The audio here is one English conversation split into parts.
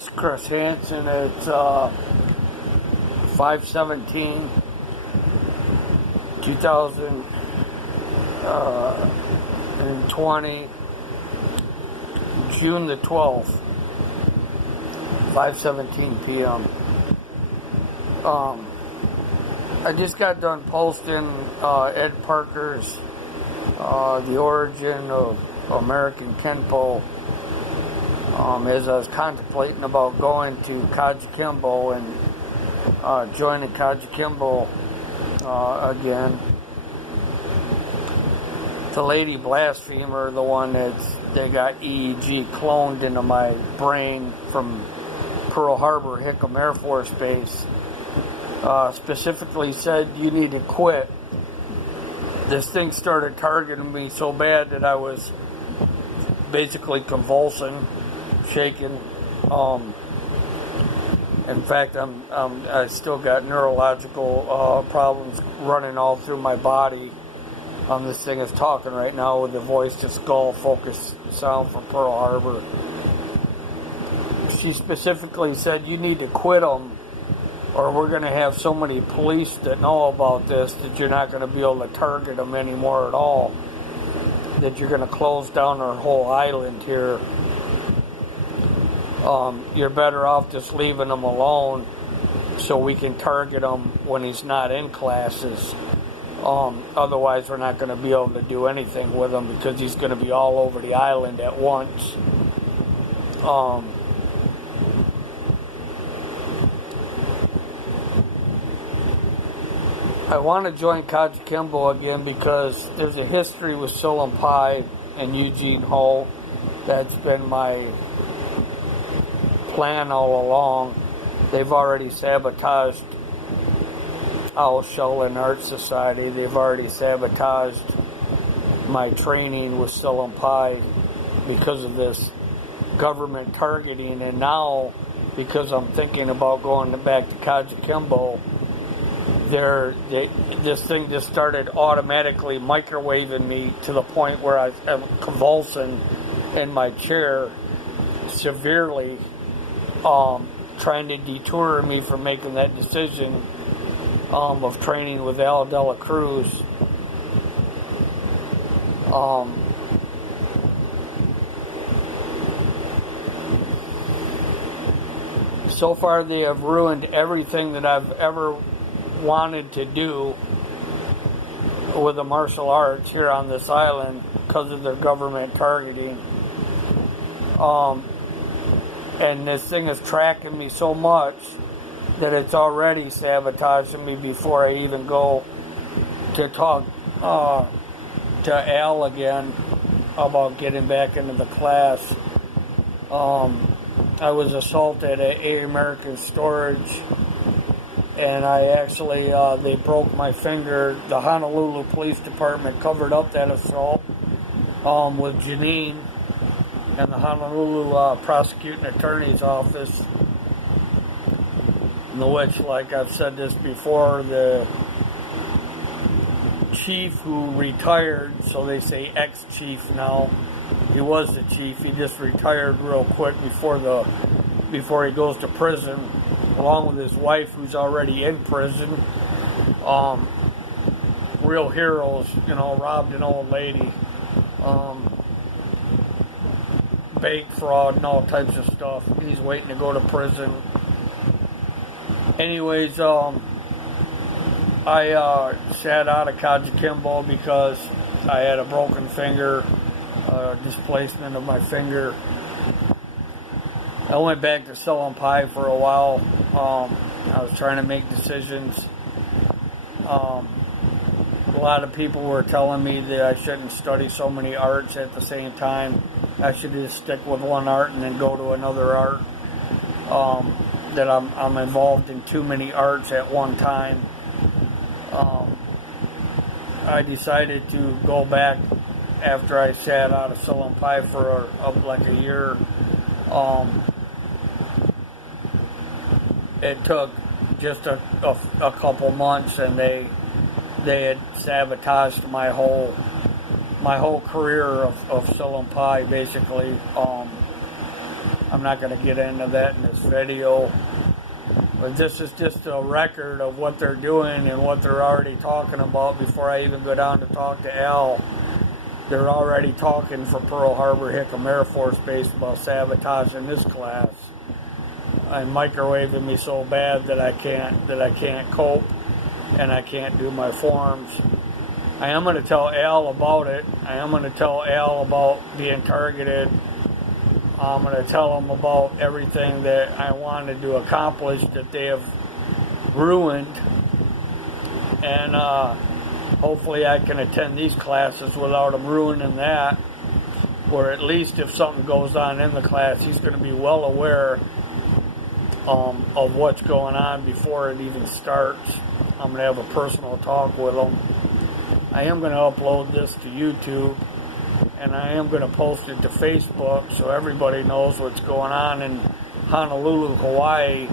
This is Chris Hansen. It's 5/17/2020, June the 12th, 5:17 p.m. I just got done posting Ed Parker's The Origin of American KENPO, as I was contemplating about going to KAJUKENBO and joining KAJUKENBO again. The lady blasphemer, the one that got EEG cloned into my brain from Pearl Harbor Hickam Air Force Base, specifically said, "You need to quit." This thing started targeting me so bad that I was basically convulsing, shaking. In fact, I still got neurological problems running all through my body. This thing is talking right now with the voice to skull focus sound from Pearl Harbor. She specifically said, "You need to quit them, or we're going to have so many police that know about this that you're not going to be able to target them anymore at all. That you're going to close down our whole island here. You're better off just leaving him alone so we can target him when he's not in classes. Otherwise, we're not going to be able to do anything with him because he's going to be all over the island at once." I want to join KAJUKENBO again because there's a history with Silham Pai and Eugene Ho. That's been my plan all along. They've already sabotaged Owl Sheldon Art Society. They've already sabotaged my training with Silham Pai because of this government targeting. And now, because I'm thinking about going back to KAJUKENBO, this thing just started automatically microwaving me to the point where I'm convulsing in my chair severely, trying to detour me from making that decision of training with DELA CRUZ. So far, they have ruined everything that I've ever wanted to do with the martial arts here on this island because of their government targeting. And this thing is tracking me so much that it's already sabotaging me before I even go to talk to Al again about getting back into the class. I was assaulted at A American Storage, and I actually, they broke my finger. The Honolulu Police Department covered up that assault with Janine and the Honolulu Prosecuting Attorney's Office, in which, like I've said this before, the chief who retired, so they say ex-chief now, he was the chief, he just retired real quick before he goes to prison, along with his wife who's already in prison. Real heroes, robbed an old lady, bank fraud and all types of stuff. He's waiting to go to prison. Anyways, I sat out of KAJUKENBO because I had a broken finger, displacement of my finger. I went back to Silham Pai for a while. I was trying to make decisions. A lot of people were telling me that I shouldn't study so many arts at the same time. I should just stick with one art and then go to another art. That I'm involved in too many arts at one time. I decided to go back after I sat out of Silham Pai for like a year. It took just a couple months, and they had sabotaged my whole career of Silham Pai, basically. I'm I'm not going to get into that in this video. But this is just a record of what they're doing and what they're already talking about before I even go down to talk to Al. They're already talking for Pearl Harbor Hickam Air Force Base about sabotage in this class. And microwaving me so bad that I can't cope and I can't do my forms. I am going to tell Al about it. I am going to tell Al about being targeted. I'm going to tell him about everything that I wanted to accomplish that they have ruined. And hopefully I can attend these classes without him ruining that. Or at least if something goes on in the class, he's going to be well aware of what's going on before it even starts. I'm going to have a personal talk with him. I am going to upload this to YouTube, and I am going to post it to Facebook so everybody knows what's going on in Honolulu, Hawaii,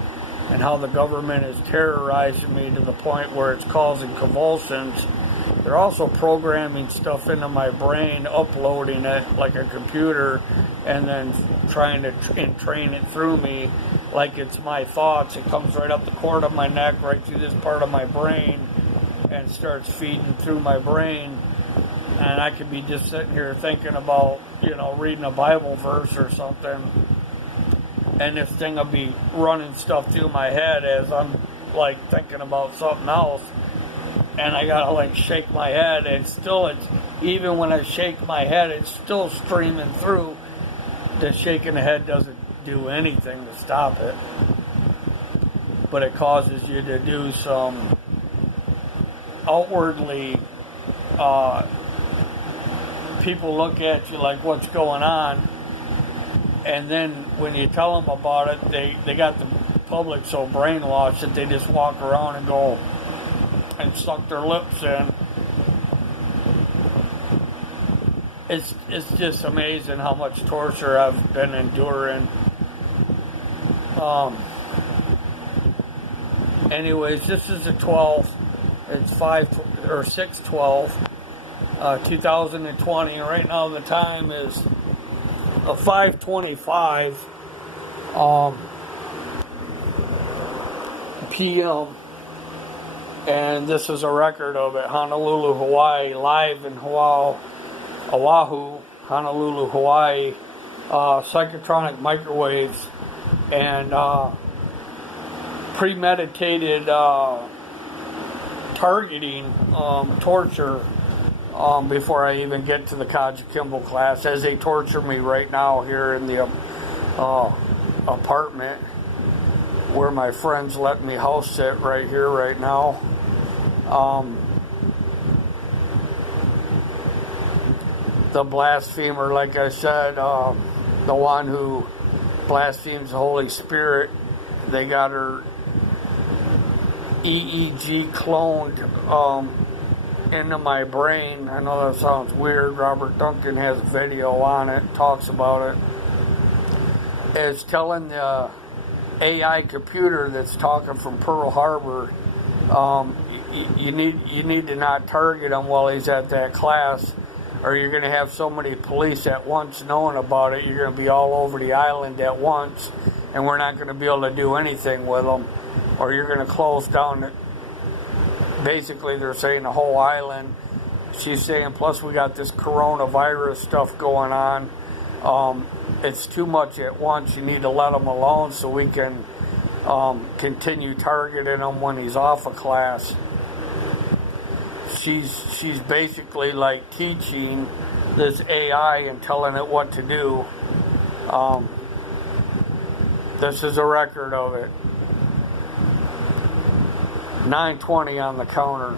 and how the government is terrorizing me to the point where it's causing convulsions. They're also programming stuff into my brain, uploading it like a computer, and then trying to train it through me like it's my thoughts. It comes right up the cord of my neck, right through this part of my brain, and starts feeding through my brain. And I could be just sitting here thinking about, reading a Bible verse or something, and this thing will be running stuff through my head as I'm like thinking about something else, and I gotta like shake my head, and it's even when I shake my head, it's still streaming through. The shaking the head doesn't do anything to stop it, but it causes you to do some outwardly, people look at you like, what's going on? And then when you tell them about it, they got the public so brainwashed that they just walk around and go and suck their lips in. It's just amazing how much torture I've been enduring. Anyways, this is the 12th. It's 6/12, 2020. And right now the time is 5:25 p.m. And this is a record of it. Honolulu, Hawaii, live in Oahu, Honolulu, Hawaii. Psychotronic microwaves and premeditated targeting, torture, before I even get to the KAJUKENBO class, as they torture me right now here in the apartment where my friends let me house sit right here right now. The blasphemer, like I said, the one who blasphemes the Holy Spirit, they got her EEG cloned into my brain. I know that sounds weird. Robert Duncan has a video on it, talks about it. It's telling the AI computer that's talking from Pearl Harbor, you need to not target him while he's at that class, or you're going to have so many police at once knowing about it, you're going to be all over the island at once, and we're not going to be able to do anything with them, or you're going to close down. Basically, they're saying the whole island. She's saying, plus we got this coronavirus stuff going on. It's too much at once. You need to let him alone so we can continue targeting him when he's off of class. She's basically like teaching this AI and telling it what to do. This is a record of it. 9:20 on the counter.